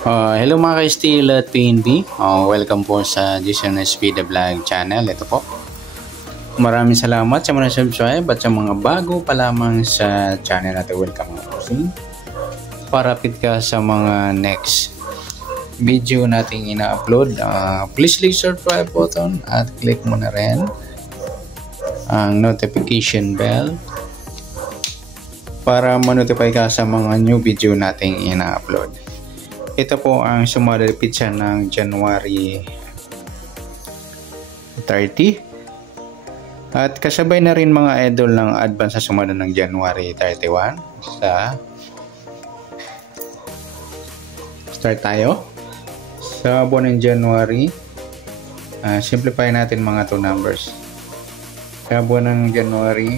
Hello mga ka-Steel at PNB. Welcome po sa Jason SP The Vlog channel. Ito po. Maraming salamat sa mga subscribe at sa mga bago pa lamang sa channel natin. Welcome mga person. Parapit ka sa mga next video nating ina-upload. Please click subscribe button at click mo na rin ang notification bell para ma-notify ka sa mga new video nating ina-upload. Ito po ang sumalapit siya ng January 30 at kasabay na rin mga idol ng advance sa sumunod ng January 31. Start tayo sa buwan ng January. Simplify natin mga 2 numbers. Sa buwan ng January,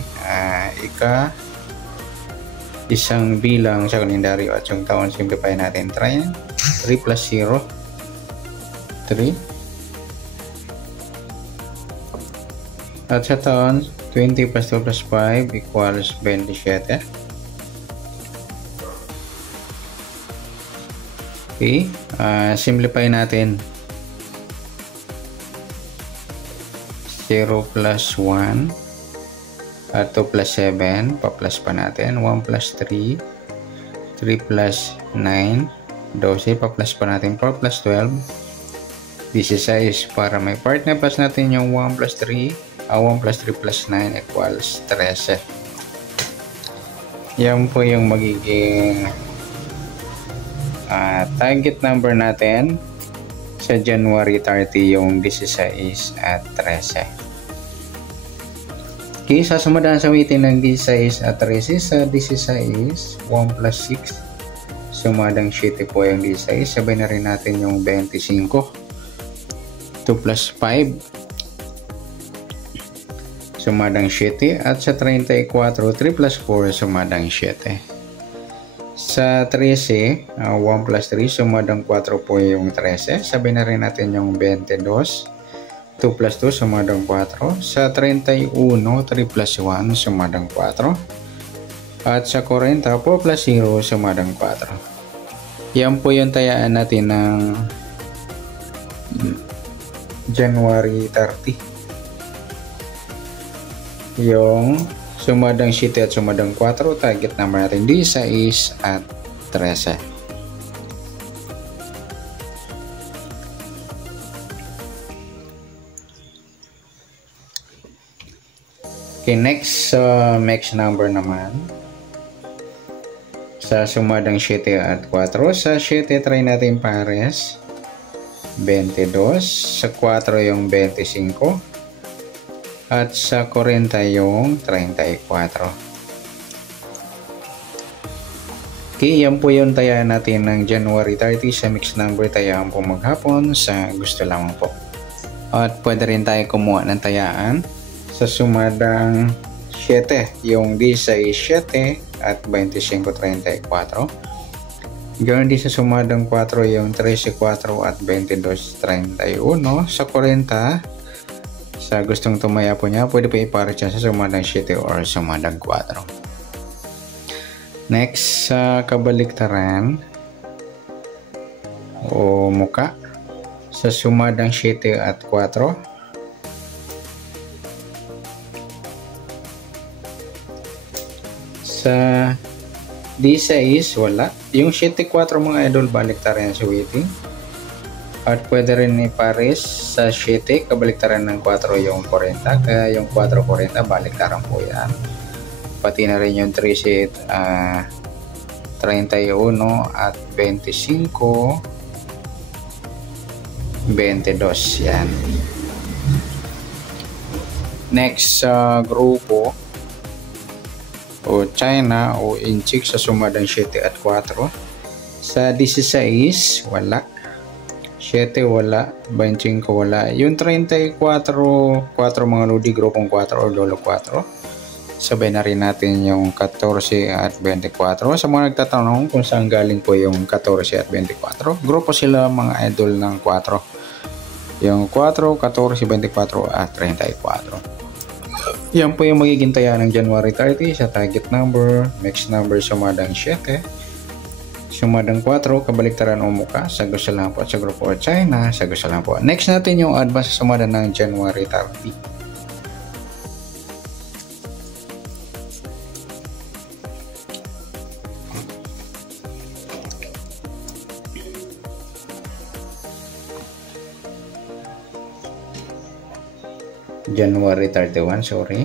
isang bilang sa kalendaryo at yung taon, simplify natin. 3 plus 0, 3. At sa taon, 20 plus 2 plus 5 equals 27. Okay, simplify natin. 0 plus 1 at 2 plus 7, pa-plus pa natin. 1 plus 3, 3 plus 9, 12, pa-plus pa natin. 4 plus 12, 16. Para may partner, plus natin yung 1 plus 3, 1 plus 3 plus 9 equals 13. Yan po yung magiging target number natin sa January 30, yung 16 at 13. Okay, sasumadahan sa weighting ng 16 at 13. Sa 16, 1 plus 6. Sumadang 7 po yung 16. Sabay na rin natin yung 25. 2 plus 5. Sumadang 7. At sa 34, 3 plus 4. Sumadang 7. Sa 13, 1 plus 3. Sumadang 4 po yung 13. Sabay na rin natin yung 22. 2 plus 2 sumadang 4. Sa 31, 3 plus 1 sumadang 4. At sa 40, 4 plus 0 sumadang 4. Yan po yung tayaan natin ng January 30. Yung sumadang 7 at sumadang 4, target number natin 16 at 13. Okay, next number naman. Sa sumadang 7 at 4. Sa 7, try natin pares. 22. Sa 4 yung 25. At sa 40 yung 34. Okay, yan po yung tayaan natin ng January 30 sa mixed number tayaan po maghapon sa gusto lamang po. At pwede rin tayo kumuha ng tayaan sa sumadang 7, yung 16, 7 at 25, 34. Ganoon din sa sumadang 4, yung 13, 4 at 22, 31. Sa 40, sa gustong tumaya po niya, pwede po ipares siya sa sumadang 7 or sumadang 4. Next, sa kabaliktaran o muka, sa sumadang 7 at 4. Sa 16, wala. Yung 7-4 mga idol, baliktaran sa weighting. At pwede rin ipares sa 7, kabaliktaran ng 4 yung 40. Kaya yung 4-40, baliktaran po yan. Pati na rin yung 13, 31 at 25, 22. Yan. Next grupo o China o Inchik sa sumadang 7 at 4. Sa 16, wala. 7, wala. 25, wala. Yung 34, 4 mga lodi, grupong 4 o lolo 4. Sabay na rin natin yung 14 at 24. Sa mga nagtatanong kung saan galing po yung 14 at 24, grupo sila mga idol ng 4. Yung 4, 14, 24 at 34. Yan po yung magiging taya ng January 30 sa target number, mixed number sumadang 7. Sumadang 4, kabaliktaran o muka, sagot sa lang po at sa grupo China, sagot sa lang po. Next natin yung advance sa sumada ng January 30. January 31, sorry.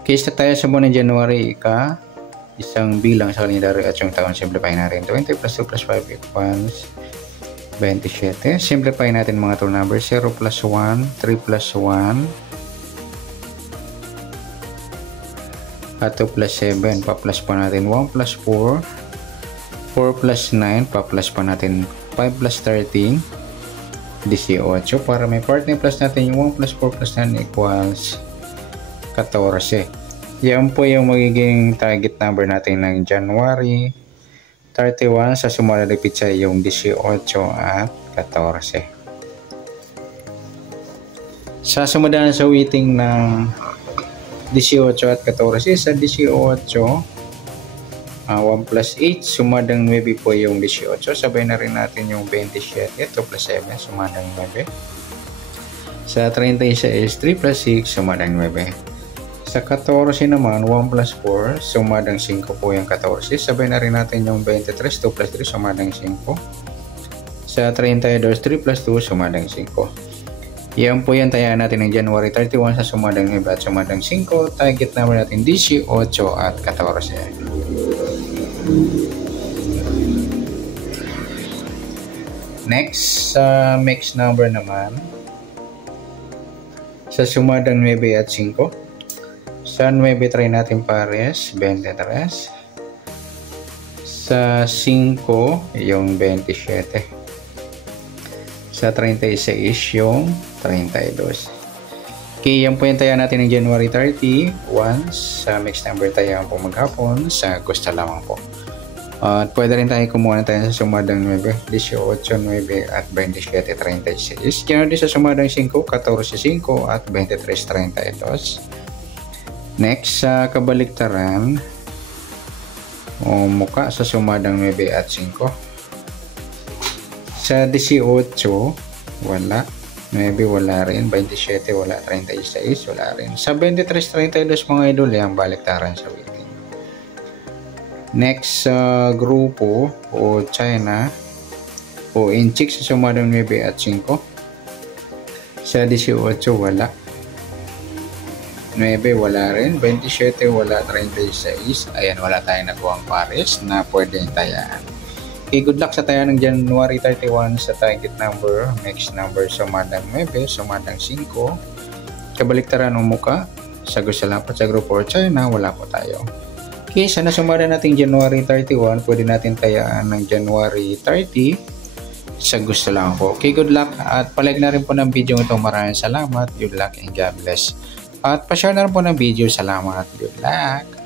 Kaysa tayo sa buwan ng January, isang bilang sa kalendaryo at yung taon, simplify natin. 20 plus 2 plus 5 equals 27. Simplify natin mga two numbers. 0 plus 1, 3 plus 1, at 2 plus 7. Pa-plus pa natin 1 plus 4, 4 plus 9. Pa-plus pa natin 5 plus 13, 18. Para may partner plus natin yung 1 plus 4 plus 9 equals 14. Yan po yung magiging target number natin ng January 31. Sa sumalalipit siya yung 18 at 14. Sa sumadaan sa weighting ng 18 at 14, sa 18, 1 plus 8, sumadang 9 po yung 18. Sabay na rin natin yung 27, 2 plus 7, sumadang 9. Sa 36, 3 plus 6, sumadang 9. Sa 14 naman, 1 plus 4, sumadang 5 po yung 14. Sabay na rin natin yung 23, 2 plus 3, sumadang 5. Sa 32, 3 plus 2, sumadang 5. Yan po yung tayaan natin ng January 31 sa sumadang 9 at sumadang 5. Target number natin 18 at 14. Next, sa mixed number naman, sa sumadang 9 at 5. Sa 9 try natin pares, 23. Sa 5, yung 27. Sa 36, yung 32. Okay, yan po yung taya natin ng January 30. Once sa mixed number taya po maghapon, sa gusto lamang po. At pwede rin tayo kumuha na tayo sa sumadang 9, 18, 9 at 27, 36. Ganoon din sa sumadang 5, 14, 5 at 23, 32. Next, sa kabaliktaran o muka sa sumadang 9 at 5. Sa 18, wala. 9, wala rin. 27, wala. 36, wala rin. Sa 23, 32 mga idol, yan baliktaran sa weighting. Next, sa grupo o China o inchik sa sumadang 9 at 5. Sa 18, wala. 9, wala rin. 27, wala. 36. Ayan, wala tayong nagawang pares na pwedeng tayaan. Okay, good luck sa tayaan ng January 31 sa target number, mixed number, sumadang 9, sumadang 5. Kabaliktaran o muka, sa gusto lang po sa grupo or China, wala po tayo. Okay, sana sumada natin January 31, pwede natin tayaan ng January 30 sa gusto lang po. Okay, good luck at palag na rin po ng video ito. Maraming salamat. Good luck and God bless. At pa-share na rin po ng video. Salamat. Good luck.